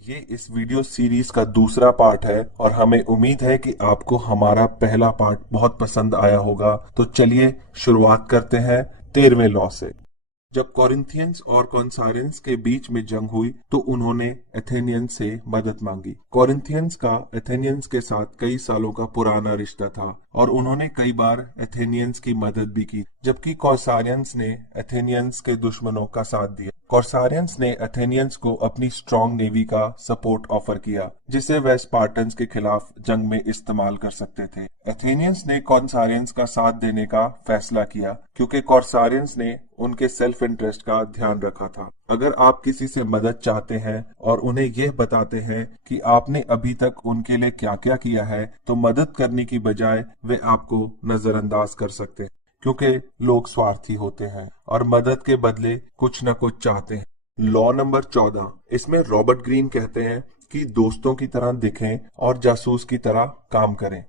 ये इस video series का दूसरा पार्ट है और हमें उम्मीद है कि आपको हमारा पहला पार्ट बहुत पसंद आया होगा। तो चलिए शुरुआत करते हैं 13वें लॉ से। जब कॉरिंथियंस और कॉन्सारियंस के बीच में जंग हुई तो उन्होंने एथेनियंस से मदद मांगी। कॉरिंथियंस का एथेनियंस के साथ कई सालों का पुराना रिश्ता था और उन्होंने कई बार एथेनियंस की मदद भी की, जबकि कॉर्सारियंस ने एथेनियंस के दुश्मनों का साथ दिया। कॉर्सारियंस ने एथेनियंस को अपनी स्ट्रॉन्ग नेवी का सपोर्ट ऑफर किया, जिसे वे स्पार्टन्स के खिलाफ जंग में इस्तेमाल कर सकते थे। एथेनियंस ने कॉर्सारियंस का साथ देने का फैसला किया क्योंकि कॉर्सारियंस ने उनके सेल्फ इंटरेस्ट का ध्यान रखा था। अगर आप किसी से मदद चाहते हैं और उन्हें यह बताते हैं कि आपने अभी तक उनके लिए क्या क्या किया है, तो मदद करने की बजाय वे आपको नजरअंदाज कर सकते हैं, क्योंकि लोग स्वार्थी होते हैं और मदद के बदले कुछ न कुछ चाहते हैं। लॉ नंबर 14, इसमें रॉबर्ट ग्रीन कहते हैं कि दोस्तों की तरह दिखें और जासूस की तरह काम करें।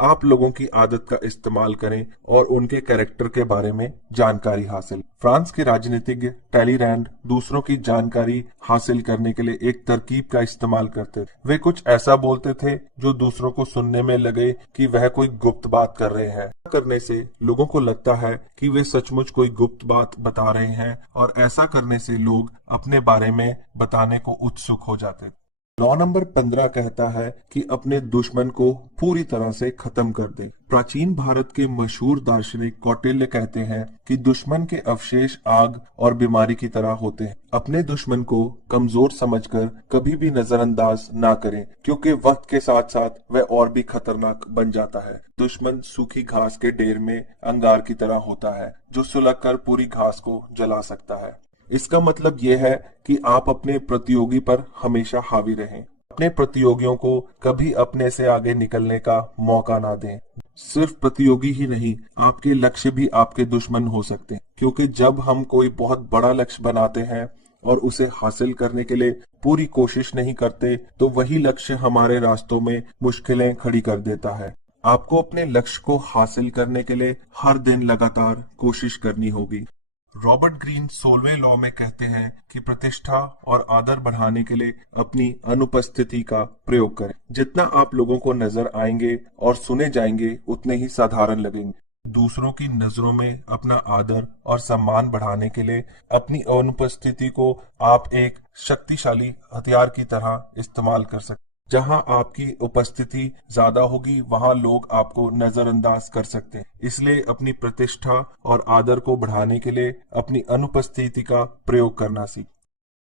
आप लोगों की आदत का इस्तेमाल करें और उनके कैरेक्टर के बारे में जानकारी हासिल। फ्रांस के राजनीतिज्ञ टैलीरैंड दूसरों की जानकारी हासिल करने के लिए एक तरकीब का इस्तेमाल करते थे। वे कुछ ऐसा बोलते थे जो दूसरों को सुनने में लगे कि वह कोई गुप्त बात कर रहे हैं। ऐसा करने से लोगों को लगता है कि वे सचमुच कोई गुप्त बात बता रहे हैं और ऐसा करने से लोग अपने बारे में बताने को उत्सुक हो जाते। लॉ नंबर 15 कहता है कि अपने दुश्मन को पूरी तरह से खत्म कर दे। प्राचीन भारत के मशहूर दार्शनिक कौटिल्य कहते हैं कि दुश्मन के अवशेष आग और बीमारी की तरह होते हैं। अपने दुश्मन को कमजोर समझकर कभी भी नजरअंदाज ना करें, क्योंकि वक्त के साथ साथ वह और भी खतरनाक बन जाता है। दुश्मन सूखी घास के ढेर में अंगार की तरह होता है, जो सुलगकर पूरी घास को जला सकता है। इसका मतलब यह है कि आप अपने प्रतियोगी पर हमेशा हावी रहें। अपने प्रतियोगियों को कभी अपने से आगे निकलने का मौका ना दें। सिर्फ प्रतियोगी ही नहीं, आपके लक्ष्य भी आपके दुश्मन हो सकते हैं, क्योंकि जब हम कोई बहुत बड़ा लक्ष्य बनाते हैं और उसे हासिल करने के लिए पूरी कोशिश नहीं करते, तो वही लक्ष्य हमारे रास्तों में मुश्किलें खड़ी कर देता है। आपको अपने लक्ष्य को हासिल करने के लिए हर दिन लगातार कोशिश करनी होगी। रॉबर्ट ग्रीन 16वें लॉ में कहते हैं कि प्रतिष्ठा और आदर बढ़ाने के लिए अपनी अनुपस्थिति का प्रयोग करें। जितना आप लोगों को नजर आएंगे और सुने जाएंगे, उतने ही साधारण लगेंगे। दूसरों की नजरों में अपना आदर और सम्मान बढ़ाने के लिए अपनी अनुपस्थिति को आप एक शक्तिशाली हथियार की तरह इस्तेमाल कर सकते। जहां आपकी उपस्थिति ज्यादा होगी, वहां लोग आपको नजरअंदाज कर सकते हैं। इसलिए अपनी प्रतिष्ठा और आदर को बढ़ाने के लिए अपनी अनुपस्थिति का प्रयोग करना सीखें।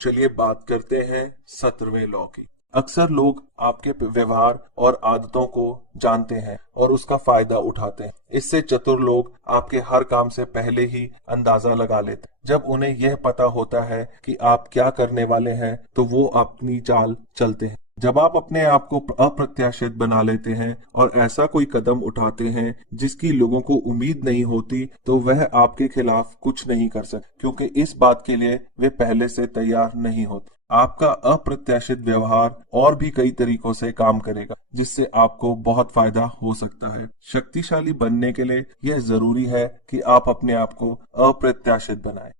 चलिए बात करते हैं 17वें लॉ की। अक्सर लोग आपके व्यवहार और आदतों को जानते हैं और उसका फायदा उठाते हैं। इससे चतुर लोग आपके हर काम से पहले ही अंदाजा लगा लेते हैं। जब उन्हें यह पता होता है कि आप क्या करने वाले हैं, तो वो अपनी चाल चलते हैं। जब आप अपने आप को अप्रत्याशित बना लेते हैं और ऐसा कोई कदम उठाते हैं जिसकी लोगों को उम्मीद नहीं होती, तो वह आपके खिलाफ कुछ नहीं कर सकते, क्योंकि इस बात के लिए वे पहले से तैयार नहीं होते। आपका अप्रत्याशित व्यवहार और भी कई तरीकों से काम करेगा, जिससे आपको बहुत फायदा हो सकता है। शक्तिशाली बनने के लिए यह जरूरी है कि आप अपने आप को अप्रत्याशित बनाएं।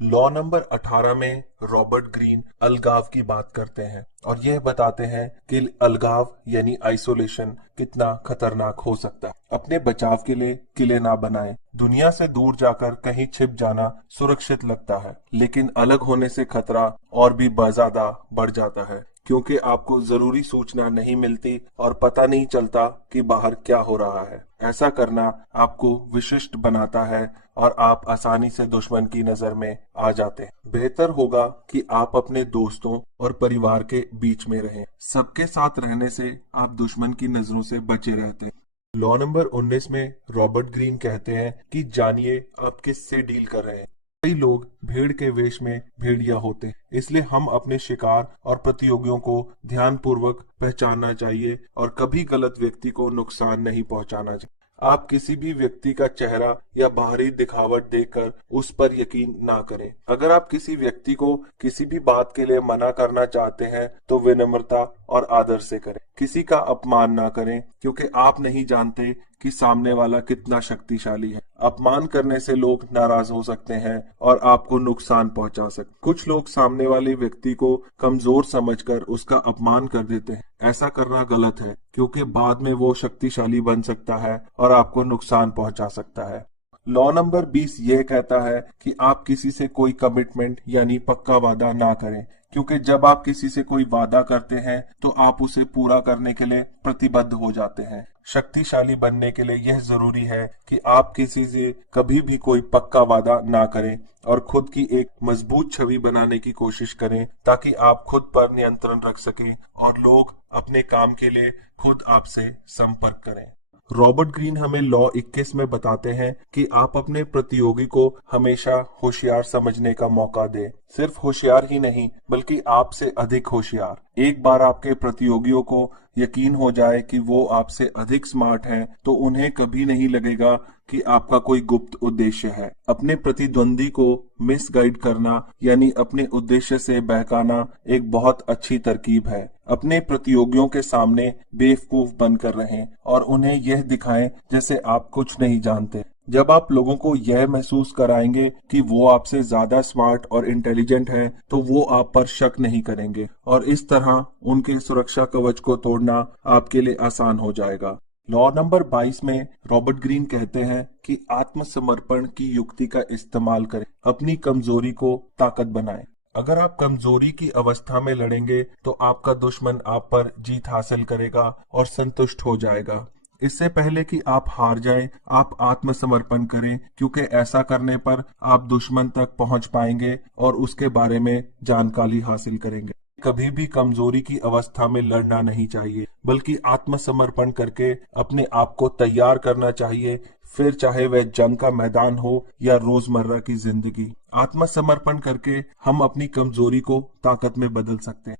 लॉ नंबर 18 में रॉबर्ट ग्रीन अलगाव की बात करते हैं और यह बताते हैं कि अलगाव यानी आइसोलेशन कितना खतरनाक हो सकता है। अपने बचाव के लिए किले ना बनाएं। दुनिया से दूर जाकर कहीं छिप जाना सुरक्षित लगता है, लेकिन अलग होने से खतरा और भी ज्यादा बढ़ जाता है, क्योंकि आपको जरूरी सूचना नहीं मिलती और पता नहीं चलता कि बाहर क्या हो रहा है। ऐसा करना आपको विशिष्ट बनाता है और आप आसानी से दुश्मन की नजर में आ जाते हैं। बेहतर होगा कि आप अपने दोस्तों और परिवार के बीच में रहें। सबके साथ रहने से आप दुश्मन की नजरों से बचे रहते हैं। लॉ नंबर 19 में रॉबर्ट ग्रीन कहते हैं कि जानिए आप किससे डील कर रहे हैं। कई लोग भेड़ के वेश में भेड़िया होते हैं, इसलिए हम अपने शिकार और प्रतियोगियों को ध्यानपूर्वक पहचानना चाहिए और कभी गलत व्यक्ति को नुकसान नहीं पहुंचाना चाहिए। आप किसी भी व्यक्ति का चेहरा या बाहरी दिखावट देखकर उस पर यकीन ना करें। अगर आप किसी व्यक्ति को किसी भी बात के लिए मना करना चाहते हैं, तो विनम्रता और आदर से करें। किसी का अपमान ना करें, क्योंकि आप नहीं जानते कि सामने वाला कितना शक्तिशाली है। अपमान करने से लोग नाराज हो सकते हैं और आपको नुकसान पहुंचा सकते। कुछ लोग सामने वाले व्यक्ति को कमजोर समझकर उसका अपमान कर देते हैं। ऐसा करना गलत है, क्योंकि बाद में वो शक्तिशाली बन सकता है और आपको नुकसान पहुंचा सकता है। लॉ नंबर 20 यह कहता है कि आप किसी से कोई कमिटमेंट यानी पक्का वादा ना करें, क्योंकि जब आप किसी से कोई वादा करते हैं तो आप उसे पूरा करने के लिए प्रतिबद्ध हो जाते हैं। शक्तिशाली बनने के लिए यह जरूरी है कि आप किसी से कभी भी कोई पक्का वादा ना करें और खुद की एक मजबूत छवि बनाने की कोशिश करें, ताकि आप खुद पर नियंत्रण रख सकें और लोग अपने काम के लिए खुद आपसे संपर्क करें। रॉबर्ट ग्रीन हमें लॉ 21 में बताते हैं कि आप अपने प्रतियोगी को हमेशा होशियार समझने का मौका दें। सिर्फ होशियार ही नहीं, बल्कि आपसे अधिक होशियार। एक बार आपके प्रतियोगियों को यकीन हो जाए कि वो आपसे अधिक स्मार्ट हैं, तो उन्हें कभी नहीं लगेगा कि आपका कोई गुप्त उद्देश्य है। अपने प्रतिद्वंदी को मिसगाइड करना यानी अपने उद्देश्य से बहकाना एक बहुत अच्छी तरकीब है। अपने प्रतियोगियों के सामने बेवकूफ बनकर रहें और उन्हें यह दिखाएं जैसे आप कुछ नहीं जानते। जब आप लोगों को यह महसूस कराएंगे कि वो आपसे ज्यादा स्मार्ट और इंटेलिजेंट हैं, तो वो आप पर शक नहीं करेंगे और इस तरह उनके सुरक्षा कवच को तोड़ना आपके लिए आसान हो जाएगा। लॉ नंबर 22 में रॉबर्ट ग्रीन कहते हैं कि आत्मसमर्पण की युक्ति का इस्तेमाल करें, अपनी कमजोरी को ताकत बनाएं। अगर आप कमजोरी की अवस्था में लड़ेंगे तो आपका दुश्मन आप पर जीत हासिल करेगा और संतुष्ट हो जाएगा। इससे पहले कि आप हार जाएं, आप आत्मसमर्पण करें, क्योंकि ऐसा करने पर आप दुश्मन तक पहुंच पाएंगे और उसके बारे में जानकारी हासिल करेंगे। कभी भी कमजोरी की अवस्था में लड़ना नहीं चाहिए, बल्कि आत्मसमर्पण करके अपने आप को तैयार करना चाहिए, फिर चाहे वह जंग का मैदान हो या रोजमर्रा की जिंदगी। आत्मसमर्पण करके हम अपनी कमजोरी को ताकत में बदल सकते हैं।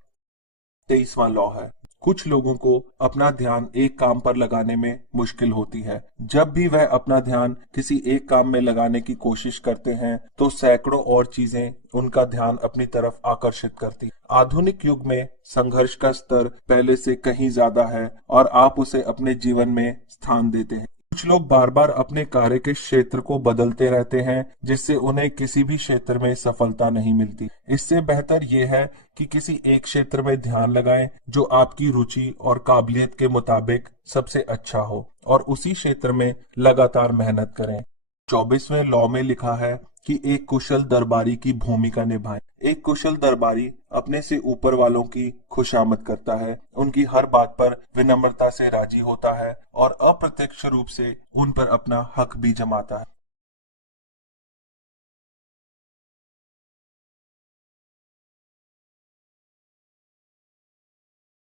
23वां लॉ है, कुछ लोगों को अपना ध्यान एक काम पर लगाने में मुश्किल होती है। जब भी वह अपना ध्यान किसी एक काम में लगाने की कोशिश करते हैं, तो सैकड़ों और चीजें उनका ध्यान अपनी तरफ आकर्षित करती। आधुनिक युग में संघर्ष का स्तर पहले से कहीं ज्यादा है और आप उसे अपने जीवन में स्थान देते हैं। कुछ लोग बार बार अपने कार्य के क्षेत्र को बदलते रहते हैं, जिससे उन्हें किसी भी क्षेत्र में सफलता नहीं मिलती। इससे बेहतर यह है कि किसी एक क्षेत्र में ध्यान लगाएं जो आपकी रुचि और काबिलियत के मुताबिक सबसे अच्छा हो और उसी क्षेत्र में लगातार मेहनत करें। 24वें लॉ में लिखा है कि एक कुशल दरबारी की भूमिका निभाएं। एक कुशल दरबारी अपने से ऊपर वालों की खुशामद करता है, उनकी हर बात पर विनम्रता से राजी होता है और अप्रत्यक्ष रूप से उन पर अपना हक भी जमाता है।